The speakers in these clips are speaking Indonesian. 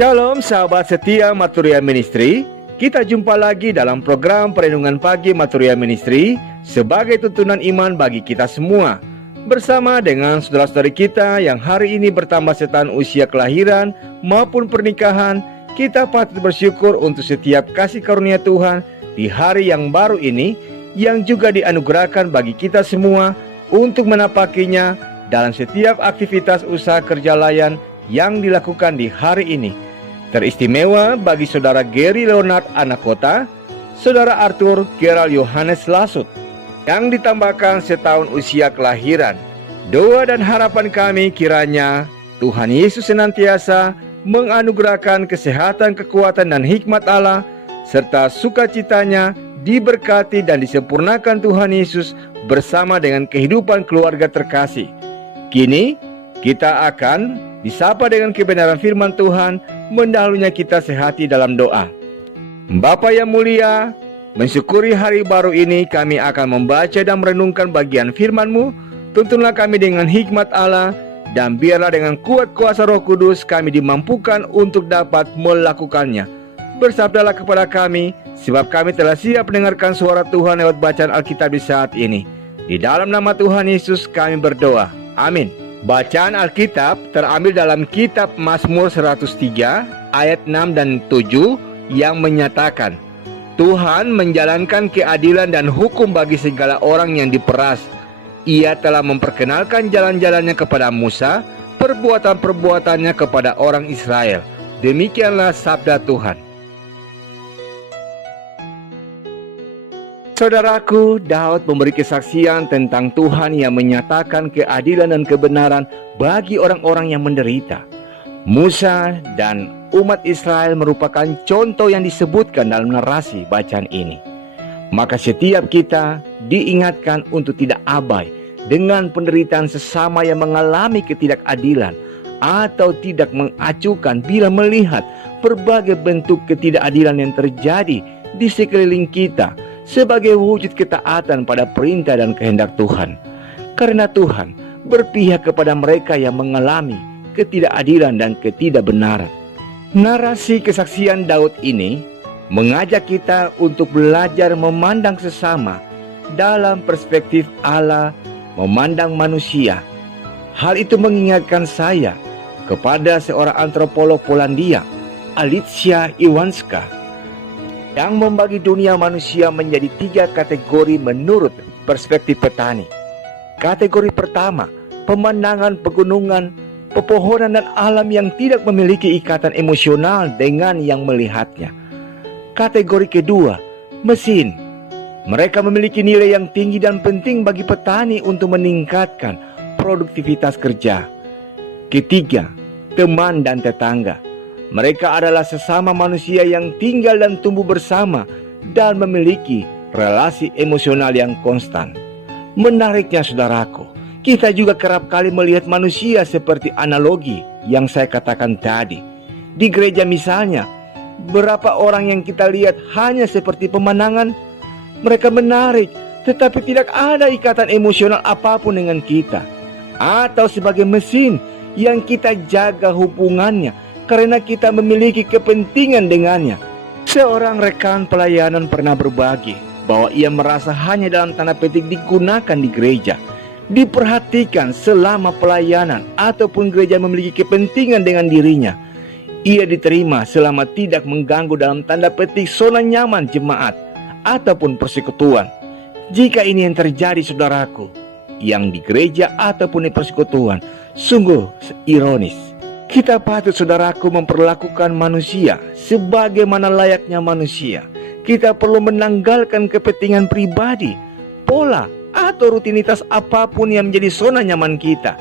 Shalom sahabat setia Maturia Ministry. Kita jumpa lagi dalam program Perenungan Pagi Maturia Ministry sebagai tuntunan iman bagi kita semua. Bersama dengan saudara-saudari kita yang hari ini bertambah setan usia kelahiran maupun pernikahan, kita patut bersyukur untuk setiap kasih karunia Tuhan di hari yang baru ini, yang juga dianugerahkan bagi kita semua untuk menapakinya dalam setiap aktivitas usaha kerja layan yang dilakukan di hari ini. Teristimewa bagi saudara Gary Leonard anak kota, saudara Arthur Gerald Yohanes Lasut yang ditambahkan setahun usia kelahiran. Doa dan harapan kami kiranya Tuhan Yesus senantiasa menganugerahkan kesehatan, kekuatan dan hikmat Allah serta sukacitanya diberkati dan disempurnakan Tuhan Yesus bersama dengan kehidupan keluarga terkasih. Kini kita akan disapa dengan kebenaran firman Tuhan, mendahulunya kita sehati dalam doa. Bapa yang mulia, mensyukuri hari baru ini kami akan membaca dan merenungkan bagian firman-Mu. Tuntunlah kami dengan hikmat Allah, dan biarlah dengan kuat kuasa Roh Kudus kami dimampukan untuk dapat melakukannya. Bersabdalah kepada kami, sebab kami telah siap mendengarkan suara Tuhan lewat bacaan Alkitab di saat ini. Di dalam nama Tuhan Yesus kami berdoa. Amin. Bacaan Alkitab terambil dalam kitab Mazmur 103 ayat 6 dan 7 yang menyatakan, Tuhan menjalankan keadilan dan hukum bagi segala orang yang diperas. Ia telah memperkenalkan jalan-jalannya kepada Musa, perbuatan-perbuatannya kepada orang Israel. Demikianlah sabda Tuhan. Saudaraku, Daud memberi kesaksian tentang Tuhan yang menyatakan keadilan dan kebenaran bagi orang-orang yang menderita. Musa dan umat Israel merupakan contoh yang disebutkan dalam narasi bacaan ini. Maka setiap kita diingatkan untuk tidak abai dengan penderitaan sesama yang mengalami ketidakadilan, atau tidak mengacuhkan bila melihat berbagai bentuk ketidakadilan yang terjadi di sekeliling kita, sebagai wujud ketaatan pada perintah dan kehendak Tuhan. Karena Tuhan berpihak kepada mereka yang mengalami ketidakadilan dan ketidakbenaran. Narasi kesaksian Daud ini mengajak kita untuk belajar memandang sesama dalam perspektif Allah memandang manusia. Hal itu mengingatkan saya kepada seorang antropolog Polandia, Alicja Iwanska, yang membagi dunia manusia menjadi 3 kategori menurut perspektif petani. Kategori pertama, pemandangan pegunungan, pepohonan dan alam yang tidak memiliki ikatan emosional dengan yang melihatnya. Kategori kedua, mesin. Mereka memiliki nilai yang tinggi dan penting bagi petani untuk meningkatkan produktivitas kerja. Ketiga, teman dan tetangga. Mereka adalah sesama manusia yang tinggal dan tumbuh bersama dan memiliki relasi emosional yang konstan. Menariknya saudaraku, kita juga kerap kali melihat manusia seperti analogi yang saya katakan tadi. Di gereja misalnya, berapa orang yang kita lihat hanya seperti pemandangan. Mereka menarik, tetapi tidak ada ikatan emosional apapun dengan kita. Atau sebagai mesin yang kita jaga hubungannya karena kita memiliki kepentingan dengannya. Seorang rekan pelayanan pernah berbagi bahwa ia merasa hanya dalam tanda petik digunakan di gereja, diperhatikan selama pelayanan, ataupun gereja memiliki kepentingan dengan dirinya. Ia diterima selama tidak mengganggu dalam tanda petik zona nyaman jemaat ataupun persekutuan. Jika ini yang terjadi saudaraku, yang di gereja ataupun di persekutuan, sungguh ironis. Kita patut saudaraku memperlakukan manusia sebagaimana layaknya manusia. Kita perlu menanggalkan kepentingan pribadi, pola atau rutinitas apapun yang menjadi zona nyaman kita.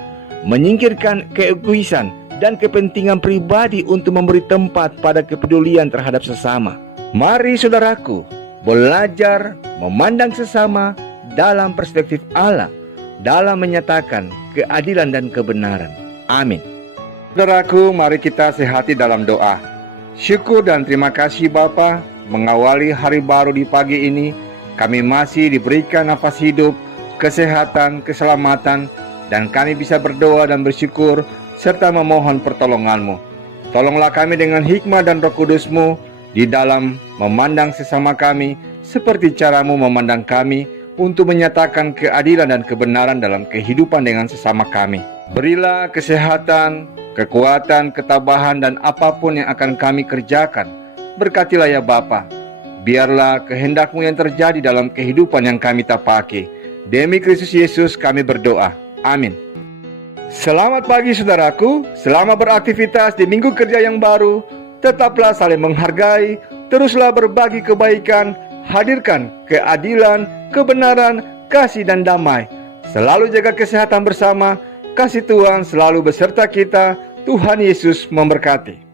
Menyingkirkan keegoisan dan kepentingan pribadi untuk memberi tempat pada kepedulian terhadap sesama. Mari saudaraku belajar memandang sesama dalam perspektif Allah dalam menyatakan keadilan dan kebenaran. Amin. Saudaraku, mari kita sehati dalam doa. Syukur dan terima kasih Bapa, mengawali hari baru di pagi ini, kami masih diberikan nafas hidup, kesehatan, keselamatan, dan kami bisa berdoa dan bersyukur serta memohon pertolongan-Mu. Tolonglah kami dengan hikmah dan Roh Kudus-Mu di dalam memandang sesama kami seperti cara-Mu memandang kami, untuk menyatakan keadilan dan kebenaran dalam kehidupan dengan sesama kami. Berilah kesehatan, kekuatan, ketabahan, dan apapun yang akan kami kerjakan. Berkatilah ya Bapa. Biarlah kehendak-Mu yang terjadi dalam kehidupan yang kami tapaki. Demi Kristus Yesus kami berdoa. Amin. Selamat pagi saudaraku, selamat beraktivitas di minggu kerja yang baru. Tetaplah saling menghargai, teruslah berbagi kebaikan, hadirkan keadilan, kebenaran, kasih dan damai. Selalu jaga kesehatan bersama. Kasih Tuhan selalu beserta kita. Tuhan Yesus memberkati.